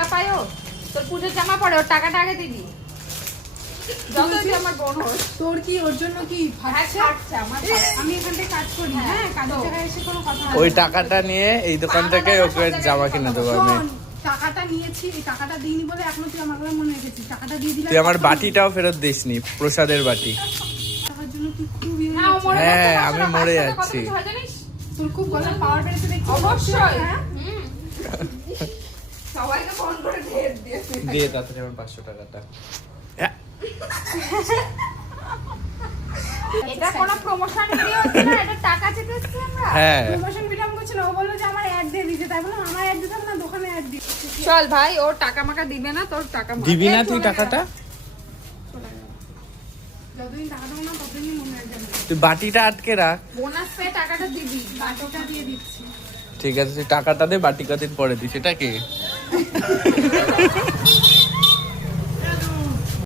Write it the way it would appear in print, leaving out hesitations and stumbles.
টাকা পাই ও? তোর পুজোর জামা পরে ওর টাকাটা আগে দিবি। যতই আমার বোন হোক, তোর কি ওর জন্য কি ফাটছে আমার। আমি এখান থেকে কাজ করি, হ্যাঁ কাজের জায়গায় এসে কোনো কথা ওই টাকাটা নিয়ে এই দোকান থেকে ওকে জামা কিনে দেবো আমি। শোন, টাকাটা নিয়েছি, এই টাকাটা দিইনি বলে এখনো তুই আমার কথা মনে রেখেছিস। টাকাটা দিয়ে দিলে তুই আমার বাটিটাও ফেরত দিসনি, প্রসাদের বাটি। টাকার জন্য তুই খুবই হ্যাঁ, ও মরে হ্যাঁ, যাচ্ছে, আমি তাছাড়া মরে বাচ্চাদের কত যাচ্ছি। কিছু হয় জানিস? তোর খুব গলার পাওয়ার বেড়েছে দেখছি। অবশ্যই। হ্যাঁ? হুম। সবাইকে ফোন করে ঢের দিয়েছি। দিয়ে তাড়াতাড়ি আমার 500 টাকাটা। এটা কোনো প্রমোশন ভিডিও হচ্ছে না, এটা টাকা চেয়েছি আমরা। হ্যাঁ প্রমোশন ভিডিও করছিল, ও বললো যে আমার অ্যাড দিয়ে দিতে, তাই বললাম আমার অ্যাড দিতে হবে না, দোকানে অ্যাড দিতে। চল ভাই, ওর টাকা মাকা দিবে না, তোর টাকা দিবি না তুই টাকাটা? যতদিন টাকা দেবো না ততদিনই মনে রাখবে না। তুই বাটিটা আটকে রাখ। বোনাস পেয়ে টাকাটা দিবি। বাটোটা দিয়ে দিচ্ছি। ঠিক আছে, তুই টাকাটা দে, বাটি কদিন পরে দিস। এটা কি?